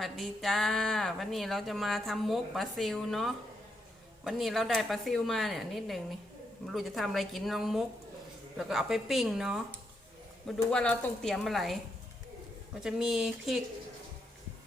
วัสดีจ้า วันนี้เราจะมาทำมุกปลาซิวเนาะวันนี้เราได้ปลาซิวมาเนี่ยนิดหนึ่งนี่ไม่รู้จะทำอะไรกินน้องมุก แล้วก็เอาไปปิ้งเนาะมาดูว่าเราต้องเตรียมอะไรก็จะมีพริก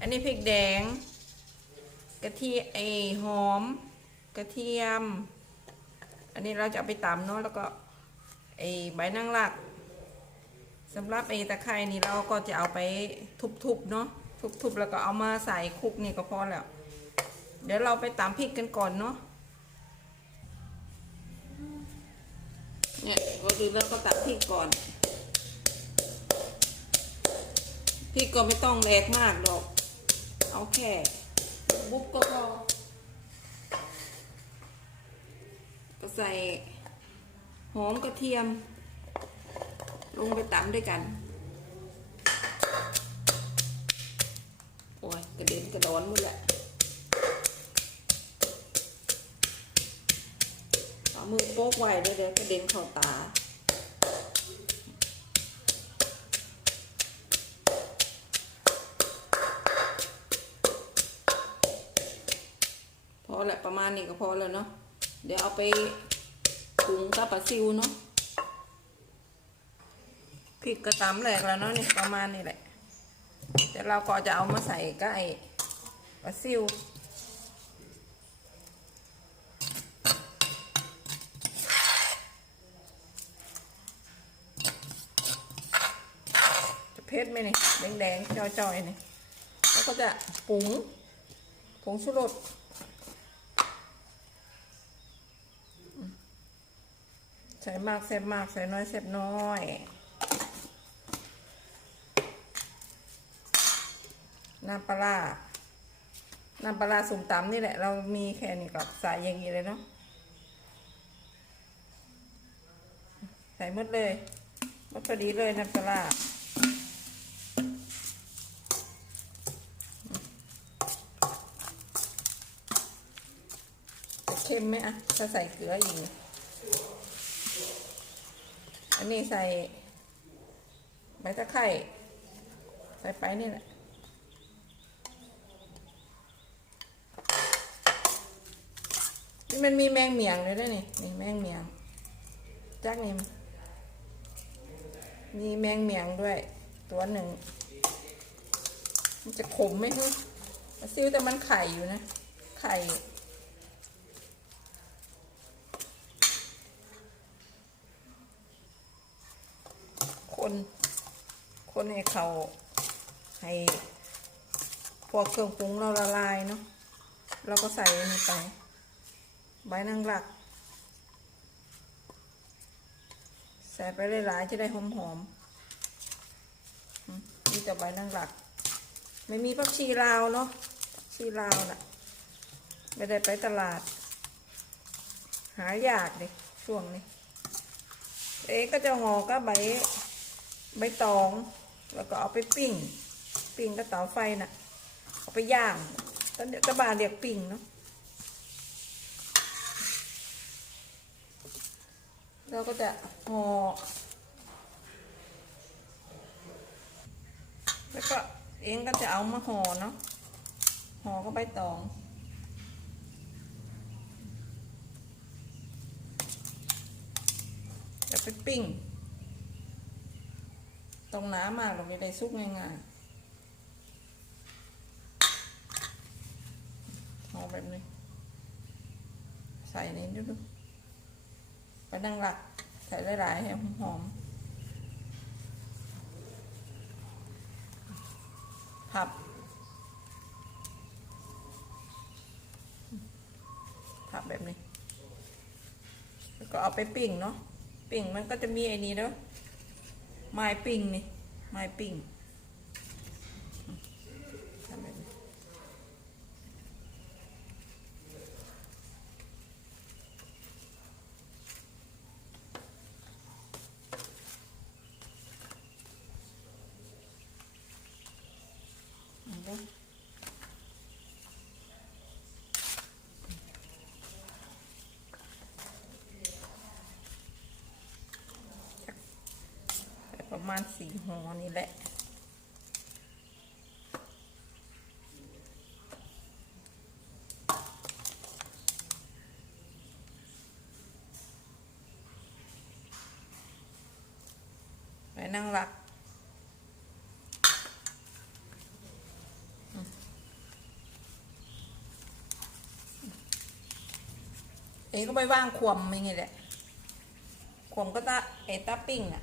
อันนี้พริกแดง กระเทียมไอหอม กระเทียม อันนี้เราจะเอาไปตำเนาะแล้วก็ไอใบนางรักสำหรับไอตะไคร่นี่เราก็จะเอาไปทุบๆเนาะ ทุบๆแล้วก็เอามาใส่คลุกนี่ก็พอแล้ว เดี๋ยวเราไปตำพริกกันก่อนเนาะเนี่ยก็คือเราก็ตัดพริกก่อนพริกก็ไม่ต้องแรงมากดอก เอาแค่บุกก็พอก็ใส่หอมกระเทียม ลงไปตำด้วยกัน โอ้ยกระเด็นกระดอนหมดแหละเอามือโป๊กไว้เดี๋ยวเดี๋ยกระเด็นเข้าตาพอแหละประมาณนี้ก็พอแล้วเนาะเดี๋ยวเอาไปปรุงกับปลาซิวเนาะพริกกระตำแหลกแล้วเนาะนี่ประมาณนี้แหละ ยวเราก็จะเอามาใส่กับไอ้ปลาซิวจะเผ็ดไหมนี่แดงๆจอยๆนี่แล้วก็จะปรุงผงชูรสใส่มากเส็บมากใส่น้อยเส็บน้อย น้ำปลาน้ำปลาสุ่มตำนี่แหละ เรามีแค่นี้ก็ใส่อย่างนี้เลยเนาะใส่หมดเลยหมดพอดีเลยน้ำปลาเค็มไหมอะถ้าใส่เกลืออีก อันนี้ใส่ใบตะไคร้ใส่ไปนี่แหละ มันมีแมงเหมียงเลยด้วยนี่นี่แมงเหมียงจักนี่มีแมงเหมียงด้วย ตัวหนึ่ง มันจะขมไหมฮึซิวแต่มันไข่อยู่นะ ไข่คนคนให้เขาให้พวกเครื่องปรุงเราละลายเนาะเราก็ใส่อันนี้ไป ใบนางรัก ใส่ไปหลายๆจะได้หอมๆอืมนี่แต่ใบนางรัก ไม่มีผักชีลาวเนาะชีลาวน่ะ ไม่ได้ไปตลาด หายากเลยช่วงนี้เอ๊ก็จะห่อก็ใบใบตอง แล้วก็เอาไปปิ้ง ปิ้งกับเตาไฟน่ะ เอาไปย่างตอนเดี๋ยวตะบานเรียกปิ้งเนาะ เราก็จะห่อแล้วก็เองก็จะเอามาห่อเนาะห่อก็ใบตองจะไปปิ้ง ตรงน้ำมากเราไม่ได้ซุกง่ายๆเอแบบนี้ ใส่นี้ดู ไปนั่งหลักใส่ได้หลายให้หอมๆพับพับแบบนี้ แล้วก็เอาไปปิ้งเนาะ ปิ้งมันก็จะมีไอ้นี้เนาะไม้ปิ้งนี่ ไม้ปิ้ง เประมาณสี่หัวนี่แหละไปนั่งหลัก เอ๋ก็ไปว่างควมไม่ไงแหละควมก็ตาเอตาปิ้งอะ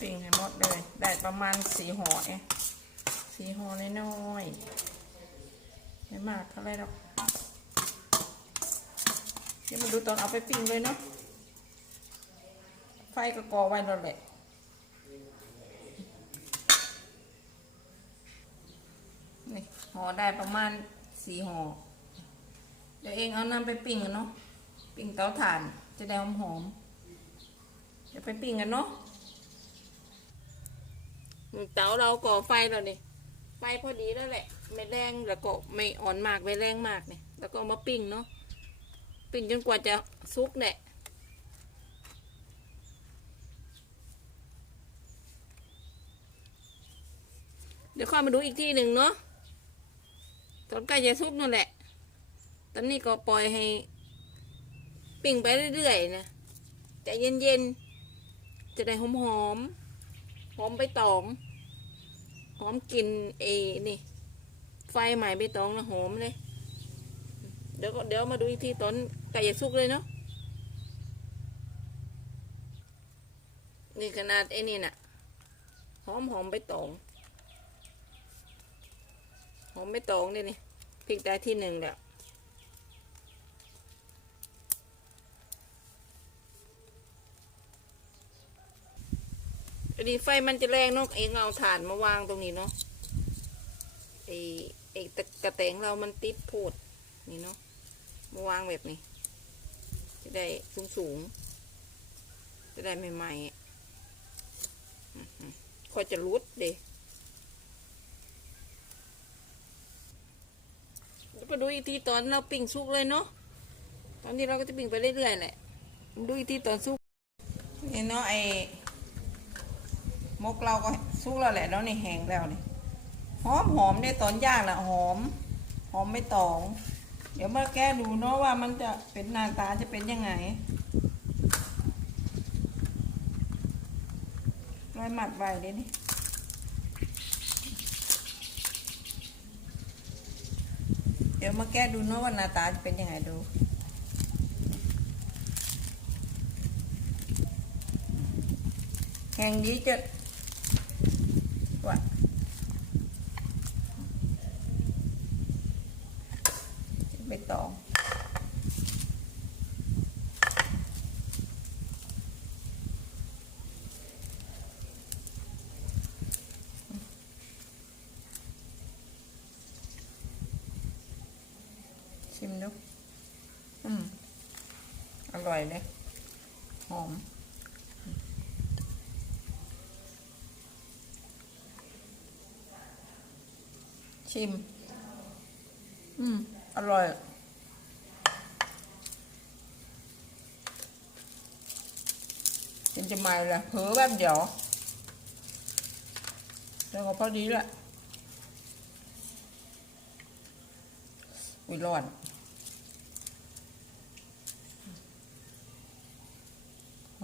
ปิ้งให้หมดเลย ได้ประมาณสี่ห่อเองสี่ห่อน้อยๆไม่มากเท่าไรหรอกเดี๋ยวมาดูตอนเอาไปปิ้งเลยเนาะ ก็ก่อไว้แล้วแหละนี่ห่อได้ประมาณสี่ห่อเดี๋ยวเองเอาน้ำไปปิ้งกันเนาะปิ้งเตาถ่านจะได้หอมหอมเดี๋ยวไปปิ้งกันเนาะเตาเราก่อไฟแล้วนี่ไฟพอดีแล้วแหละ ไม่แรงแล้วก็ไม่อ่อนมากไม่แรงมากเนี่ยแล้วก็มาปิ้งเนาะปิ้งจนกว่าจะสุกเนี่ย ดี๋ยวค่อยมาดูอีกที่หนึ่งเนาะตอนใกล้จะสุกนั่นแหละ ตอนนี้ก็ปล่อยให้ปิ้งไปเรื่อยๆนะแต่เย็นๆ จะได้หอมๆหอมใบตอง หอมกลิ่นเอนี่ ไฟใหม่ใบตองนะหอมเลย เดี๋ยวก็เดี๋ยวมาดูอีกทีตอนไก่จะสุกเลยเนาะ นี่ขนาดไอ้นี่น่ะ หอมหอมใบตอง หอมใบตองนี่นี่พริกได้ที่หนึ่งแล้วดีไฟมันจะแรงเนาะเองเอาถ่านมาวางตรงนี้เนาะไอไอตะกระแตงเรามันติดโพดนี่เนาะมาวางแบบนี้ จะได้สูงสูงๆจะได้ใหม่ๆค่อยจะรุดเด้แล้ว ไปดูอีกทีตอนเราปิ้งสุกเลยเนาะตอนนี้เราก็จะปิ้งไปเรื่อยๆแหละมาดูอีกทีตอนสุกนี่เนาะไอมกเราก็สุกแล้วแหละแล้วนี่แห้งแล้วนี่หอมหอมได้ตอนย่างนะหอม หอมไม่ตอง เดี๋ยวมาแก้ดูเนาะว่ามันจะเป็นหน้าตาจะเป็นยังไงร้อยหมัดไว้เลยนี้ เดี๋ยวมาแก้ดูเนาะว่าหน้าตาจะเป็นยังไงดู แห่งนี้จะว่าไม่ตอง ชิมดู อืม อร่อยเลย หอม ชิม อืม อร่อย กินจะไม่ละเผลอแป๊บเดียวแล้วก็พอดีแหละอุ้ยร้อน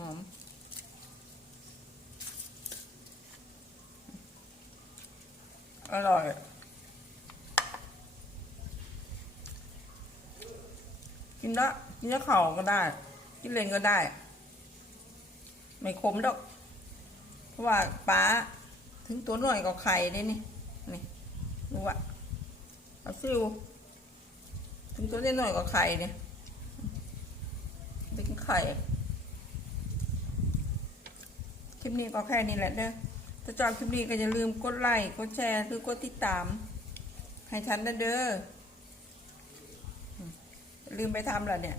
อม อร่อยกินละกินละเข่าก็ได้ กินเลนก็ได้ ไม่ขมดอก เพราะว่าป้าถึงตัวหน่อยก็ไข่ได้นี่ นี่รู้อะเอาซิวถึงตัวได้หน่อยก็ไข่เนี่ยเป็นไข่ ลิปนี้ก็แค่นี้แหละเด้อถ้าชอบคลิปนี้ก็อย่าลืมกดไลค์ กดแชร์หรือกดติดตาม ให้ฉันนะเด้อ ลืมไปทำแล้วเนี่ย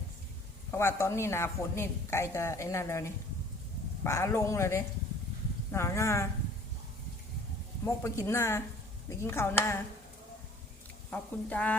เพราะว่าตอนนี้หนาฝนนี่ใกลจะไอ้นั่นแล้วนี่ป่าลงเลยเด้หนาหน้ามกไปกินหน้าไปกินข้าวหน้าขอบคุณจ้า